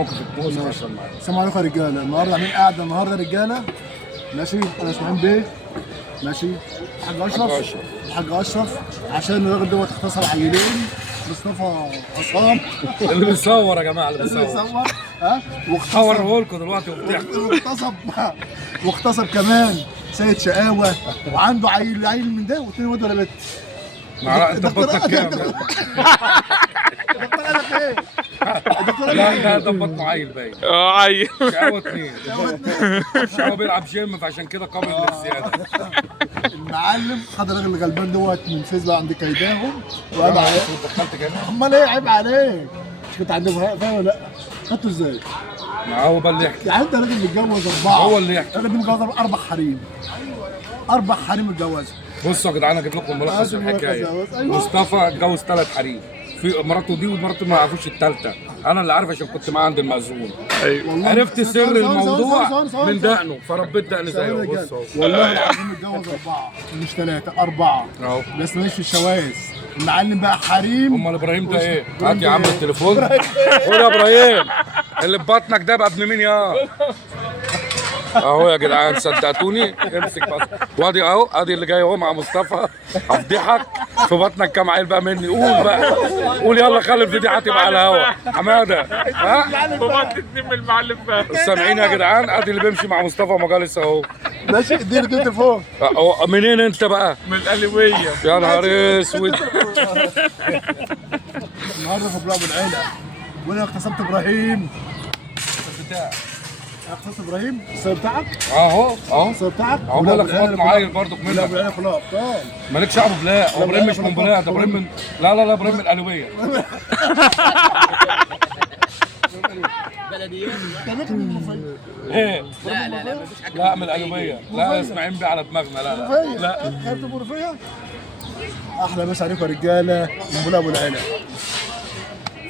موقف الكوسه ما شاء الله. السلام عليكم يا رجاله. النهارده عاملين قاعده النهارده رجاله. ماشي، انا اسماعيل بيه. ماشي، الحاج اشرف. الحاج اشرف عشان الراجل دوت اختصر عيلين. مصطفى عصام اللي بيصور يا جماعه، اللي اللي بيصور بيصور. ها، هوريه لكم دلوقتي وبتحكوا. واغتصب كمان سيد شقاوه، وعنده عيل من ده واثنين ولد ولا بنت. انت بطنك كام؟ الدكتور قال لك ايه؟ الدكتور قال لك لا ده بطنه عيل باين. عيل شقاوه اتنين. شقاوه بيلعب جيم فعشان كده قابل للزياده. المعلم خد الراجل الغلبان دوت من فيسبوك عند كيداهم وقال عليه. دخلت كده. امال ايه؟ عيب عليك. مش كنت عند فاهم ولا لا؟ خدته ازاي؟ ما هو بقى اللي يحكي. يعني انت راجل متجوز اربعه. هو اللي يحكي. راجل متجوز اربع حريم. اربع حريم متجوزها. بصوا يا جدعان اجيب لكم ملخص الحكايه. مصطفى اتجوز 3 حريم. في مراته دي ومراته ما يعرفوش الثالثه. انا اللي عارف عشان كنت معاه عند المأذون. ايوه عرفت سر الموضوع من دقنه فربيت دقني زيه. بص اهو. والله العظيم متجوز اربعه مش ثلاثه، اربعه. اهو. بس ماليش في الشواذ. المعلم بقى حريم. امال ابراهيم ده ايه؟ هات يا عم التليفون. قول يا ابراهيم اللي ببطنك ده بقى ابن مين يا؟ اهو يا جدعان صدقتوني. امسك بس وادي اهو، ادي اللي جاي اهو مع مصطفى. هفضحك في بطنك كام عيل بقى مني. قول بقى، قول يلا خلي الفضيحه تبقى على الهوا. حماده ها؟ بابا اتنين من المعلم فاهم. سامعين يا جدعان؟ ادي اللي بيمشي مع مصطفى مجالس اهو. ماشي، اديني تليفون. منين انت بقى؟ من القليويه. يا نهار اسود. النهارده في ابو العيله وانا اغتصبت ابراهيم. اغتصبت ابراهيم. الصيد بتاعك اهو الصيد بتاعك اهو بقول لك بطنه عيل برضك لا ابو منك. العيله كلها ابطال. مالكش ابو بلاء. هو ابراهيم مش من بلاء، ده ابراهيم من لا ابراهيم من القلويه. ايه؟ لا من القلويه. لا اسماعيل بيه على دماغنا. لا عرفت المنوفيه؟ احلى مسا عليكم يا رجاله من ابو العيله.